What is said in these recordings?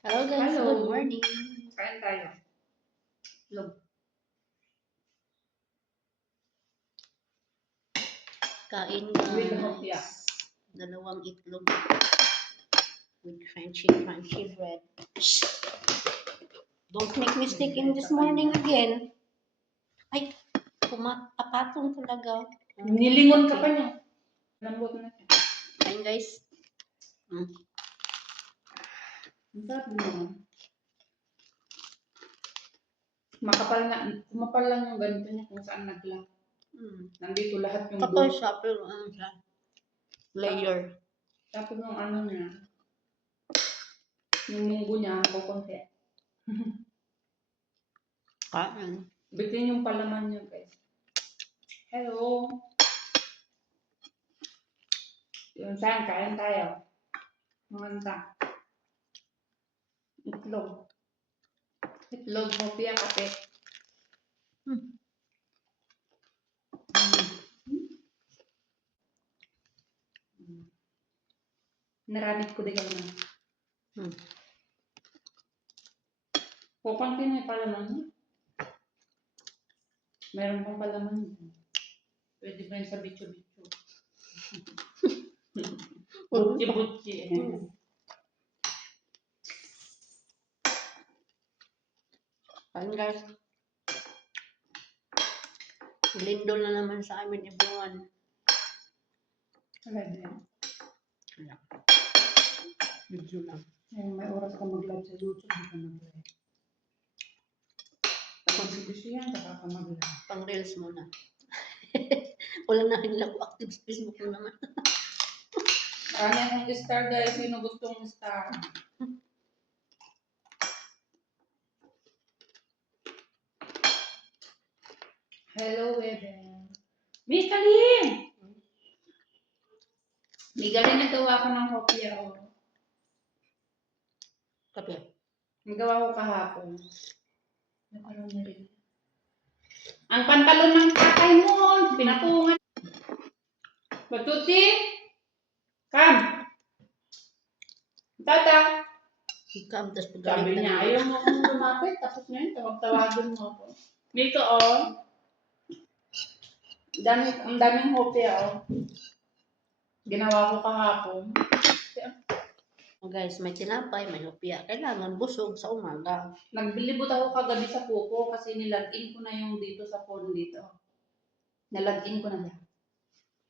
Hello guys, good Hello. morning. Kain tayo. Log. Kain With hopya. guys. Dalawang itlog with crunchy bread. Shh! Don't make mistake in this morning again. Ay, pumapatong talaga. Nilingon ka pa niya. Lambot na siya. Kain guys. Ang sarap din naman. Kumapal lang yung ganito niya kung saan nagla. Nandito lahat yung Kapal dough. siya, pero ano siya? Layer. Tapos yung ano niya, yung munggo niya, kukunti. Kain. Bitin yung palaman niya, guys. Hello. Yung saan, kain tayo. Manganta. Itlog. Itlog, hopya, kape. Naramit ko din naman. Kukunti na yung palaman niya. Meron pang palaman. Pwede pa yun sa bitso-bitso. Butsi-butsi. Kain guys. Lindol na naman sa amin everyone. Talaga yan. Kaya. Medyo lang. May oras ka mag-live sa YouTube, hindi ka mag-live. Pag busy yan, saka ka mag-live. Pang reels muna. Wala na lang active sa Facebook mo naman. Marami akong star guys. Sino gustong star? Hello, Eden. May kalim! May galing nagawa ko ng hopya. Kape. Nagawa ko kahapon. Nakaroon na rin. Ang pantalon ng tatay mo, pinatungan. Batuti! Kam! Tata! Hikam, tapos Sabi niya, ayaw mo akong lumapit. Tapos ngayon, tawag-tawagan mo ako. Miko, oh. Ang daming hopya, oh. Ginawa ko kahapon. Guys, may tinapay, may hopya. Kailangan busog sa umaga. Nagbilibot ako kagabi sa Poco kasi nilagin ko na yung dito sa phone dito. Nalagin ko na siya.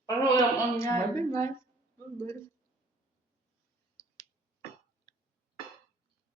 Pero yung on niya. Sabi guys.